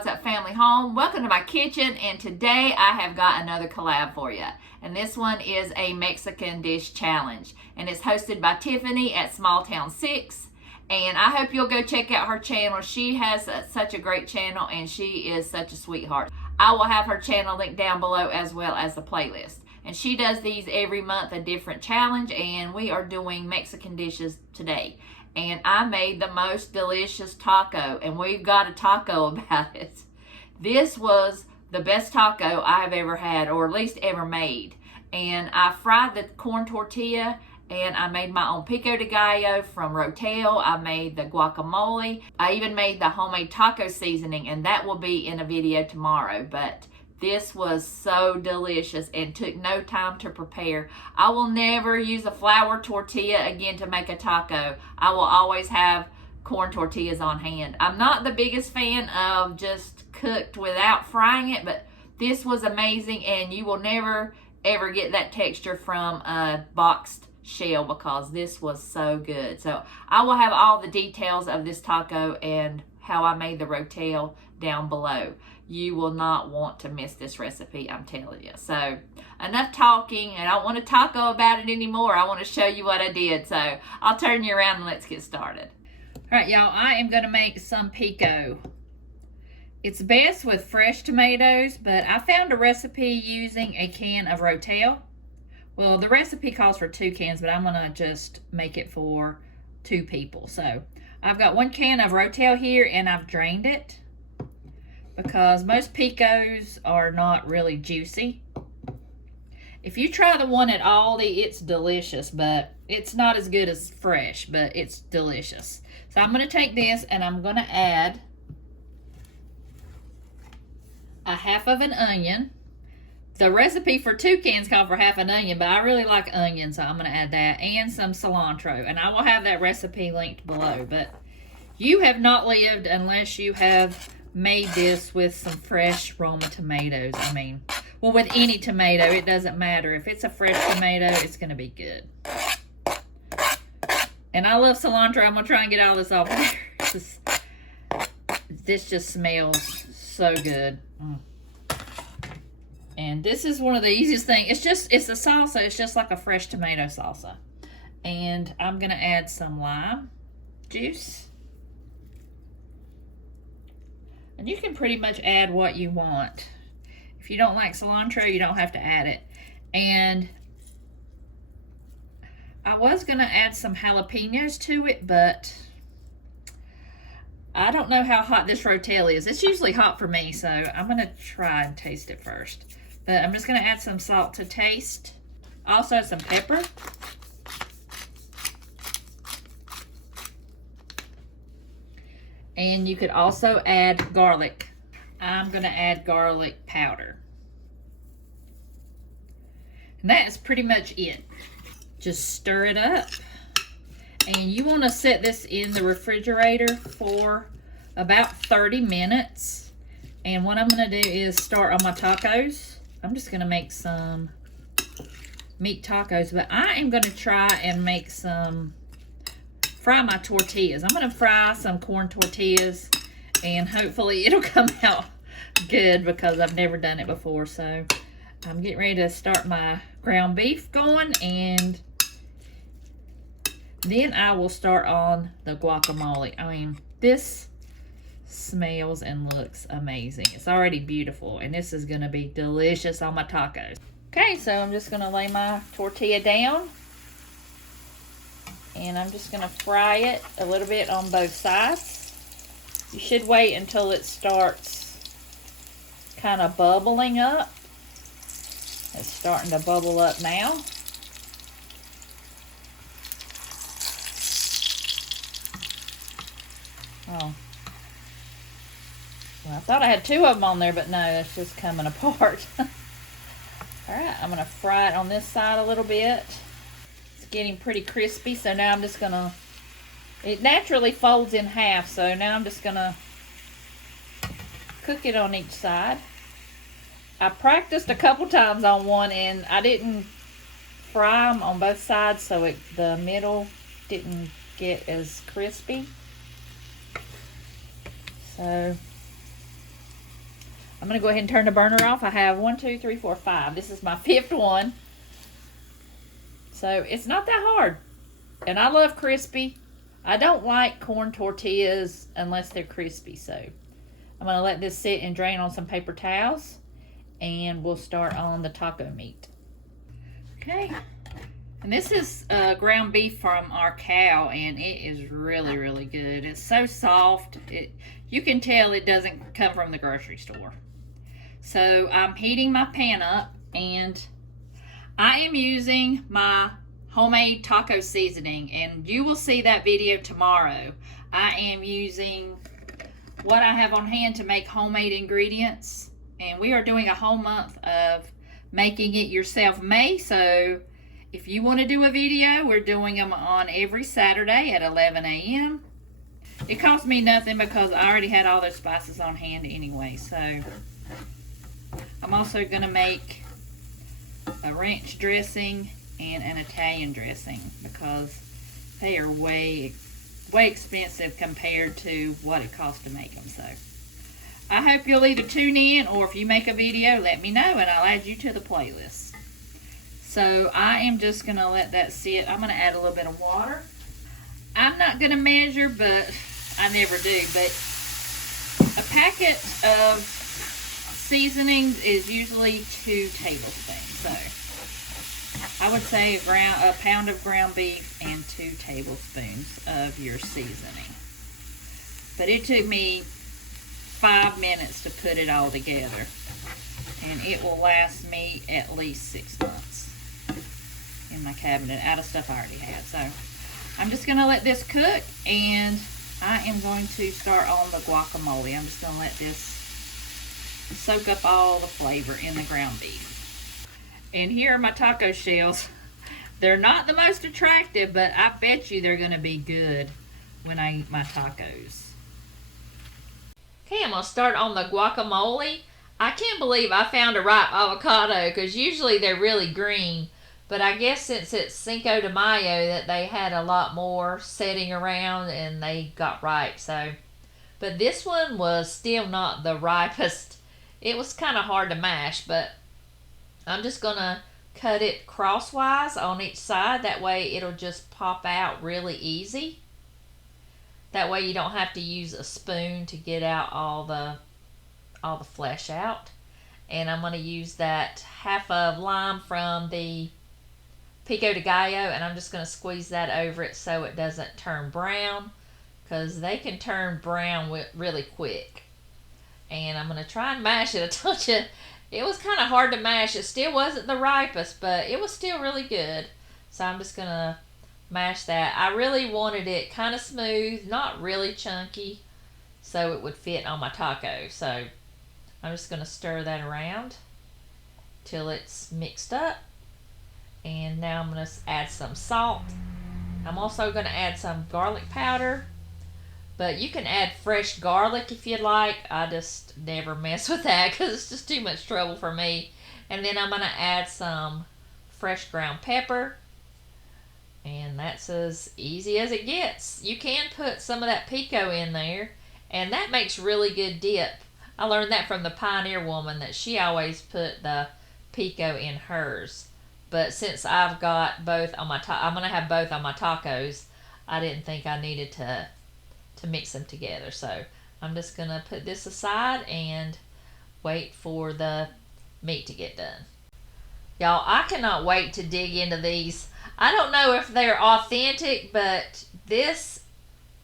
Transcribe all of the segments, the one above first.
What's Up Family Home. Welcome to my kitchen, and today I have got another collab for you. And this one is a Mexican dish challenge, and it's hosted by Tiffany at Small Town 6. And I hope you'll go check out her channel. She has such a great channel, and she is such a sweetheart. I will have her channel linked down below as well as the playlist. And she does these every month, a different challenge, and we are doing Mexican dishes today. And I made the most delicious taco, and we've got a taco about it. This was the best taco I have ever had, or at least ever made. And I fried the corn tortilla, and I made my own Pico De Gallo from Rotel. I made the guacamole. I even made the homemade taco seasoning, and that will be in a video tomorrow. But this was so delicious and took no time to prepare. I will never use a flour tortilla again to make a taco. I will always have corn tortillas on hand. I'm not the biggest fan of just cooked without frying it, but this was amazing, and you will never ever get that texture from a boxed shell because this was so good. So I will have all the details of this taco and how I made the Rotel down below. You will not want to miss this recipe, I'm telling you. So enough talking, and I don't want to taco about it anymore. I want to show you what I did. So I'll turn you around and let's get started. All right, y'all, I am going to make some pico. It's best with fresh tomatoes, but I found a recipe using a can of Rotel. Well, the recipe calls for 2 cans, but I'm going to just make it for 2 people. So I've got 1 can of Rotel here, and I've drained it because most picos are not really juicy. If you try the one at Aldi, it's delicious, but it's not as good as fresh, but it's delicious. So I'm going to take this and I'm going to add a half of an onion. The recipe for 2 cans called for half an onion, but I really like onion, so I'm going to add that, and some cilantro. And I will have that recipe linked below, but you have not lived unless you have made this with some fresh Roma tomatoes. I mean, well, with any tomato, it doesn't matter. If it's a fresh tomato, it's going to be good. And I love cilantro. I'm going to try and get all this off here. This just smells so good. And this is one of the easiest things. It's a salsa. It's just like a fresh tomato salsa. And I'm going to add some lime juice. And you can pretty much add what you want. If you don't like cilantro, you don't have to add it. And I was going to add some jalapenos to it, but I don't know how hot this Rotel is. It's usually hot for me, so I'm going to try and taste it first. But I'm just going to add some salt to taste. Also some pepper. And you could also add garlic. I'm going to add garlic powder. And that is pretty much it. Just stir it up. And you want to set this in the refrigerator for about 30 minutes. And what I'm going to do is start on my tacos. I'm just going to make some meat tacos. But I am going to try and make fry my tortillas. I'm going to fry some corn tortillas, and hopefully it'll come out good because I've never done it before. So I'm getting ready to start my ground beef going, and then I will start on the guacamole. I mean, this smells and looks amazing. It's already beautiful, and this is going to be delicious on my tacos. Okay, so I'm just going to lay my tortilla down. And I'm just going to fry it a little bit on both sides. You should wait until it starts kind of bubbling up. It's starting to bubble up now. Oh. Well, I thought I had 2 of them on there, but no, it's just coming apart. Alright, I'm going to fry it on this side a little bit. Getting pretty crispy, so now I'm just gonna, it naturally folds in half, so now I'm just gonna cook it on each side. I practiced a couple times on one, and I didn't fry them on both sides, so the middle didn't get as crispy. So I'm going to go ahead and turn the burner off. I have 1, 2, 3, 4, 5. This is my 5th one. So it's not that hard. And I love crispy. I don't like corn tortillas unless they're crispy. So I'm going to let this sit and drain on some paper towels. And we'll start on the taco meat. Okay. And this is ground beef from our cow, and it is really, really good. It's so soft. You can tell it doesn't come from the grocery store. So I'm heating my pan up, and I am using my homemade taco seasoning, and you will see that video tomorrow. I am using what I have on hand to make homemade ingredients, and we are doing a whole month of making it yourself May. So if you want to do a video, we're doing them on every Saturday at 11 a.m. It cost me nothing because I already had all those spices on hand anyway. So I'm also going to make a ranch dressing and an Italian dressing because they are way expensive compared to what it costs to make them. So I hope you'll either tune in, or if you make a video, let me know and I'll add you to the playlist. So I am just going to let that sit. I'm going to add a little bit of water. I'm not going to measure, but I never do. But a packet of seasonings is usually 2 tablespoons. So I would say a pound of ground beef and 2 tablespoons of your seasoning. But it took me 5 minutes to put it all together. And it will last me at least 6 months in my cabinet out of stuff I already had. So I'm just going to let this cook, and I am going to start on the guacamole. I'm just going to let this soak up all the flavor in the ground beef. And here are my taco shells. They're not the most attractive, but I bet you they're going to be good when I eat my tacos. Okay, I'm going to start on the guacamole. I can't believe I found a ripe avocado because usually they're really green. But I guess since it's Cinco de Mayo that they had a lot more sitting around and they got ripe. So, but this one was still not the ripest. It was kind of hard to mash, but I'm just going to cut it crosswise on each side. That way it'll just pop out really easy. That way you don't have to use a spoon to get out all the flesh out. And I'm going to use that half of lime from the Pico De Gallo, and I'm just going to squeeze that over it so it doesn't turn brown, because they can turn brown really quick. And I'm going to try and mash it. I told you it was kind of hard to mash. It still wasn't the ripest, but it was still really good. So I'm just going to mash that. I really wanted it kind of smooth, not really chunky, so it would fit on my taco. So I'm just going to stir that around till it's mixed up. And now I'm going to add some salt. I'm also going to add some garlic powder. But you can add fresh garlic if you'd like. I just never mess with that because it's just too much trouble for me. And then I'm going to add some fresh ground pepper. And that's as easy as it gets. You can put some of that pico in there, and that makes really good dip. I learned that from the Pioneer woman, that she always put the pico in hers. But since I've got both on my I'm going to have both on my tacos, I didn't think I needed to mix them together. So I'm just going to put this aside and wait for the meat to get done. Y'all, I cannot wait to dig into these. I don't know if they're authentic, but this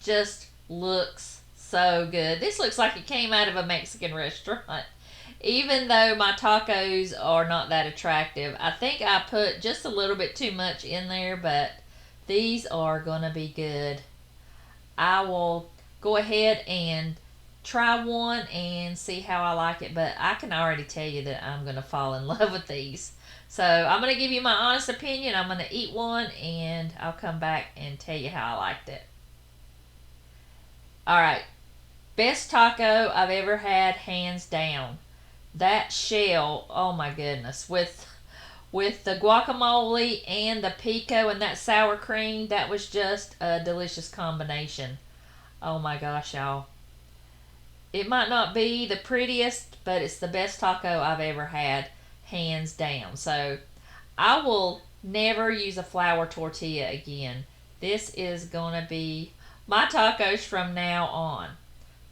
just looks so good. This looks like it came out of a Mexican restaurant. Even though my tacos are not that attractive, I think I put just a little bit too much in there, but these are going to be good. I will go ahead and try one and see how I like it, but I can already tell you that I'm going to fall in love with these. So I'm going to give you my honest opinion. I'm going to eat one and I'll come back and tell you how I liked it. Alright, best taco I've ever had, hands down. That shell, oh my goodness, with the guacamole and the pico and that sour cream, that was just a delicious combination. Oh my gosh, y'all. It might not be the prettiest, but it's the best taco I've ever had, hands down. So I will never use a flour tortilla again. This is gonna be my tacos from now on.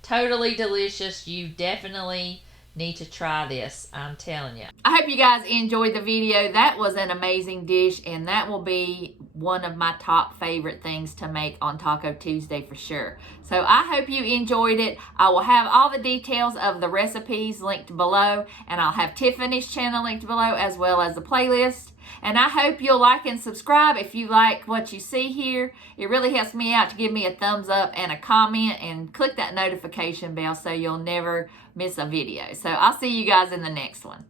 Totally delicious. You definitely need to try this. I'm telling you. I hope you guys enjoyed the video. That was an amazing dish, and that will be one of my top favorite things to make on Taco Tuesday for sure. So I hope you enjoyed it. I will have all the details of the recipes linked below, and I'll have Tiffany's channel linked below as well as the playlist. And I hope you'll like and subscribe if you like what you see here. It really helps me out to give me a thumbs up and a comment, and click that notification bell so you'll never miss a video. So I'll see you guys in the next one.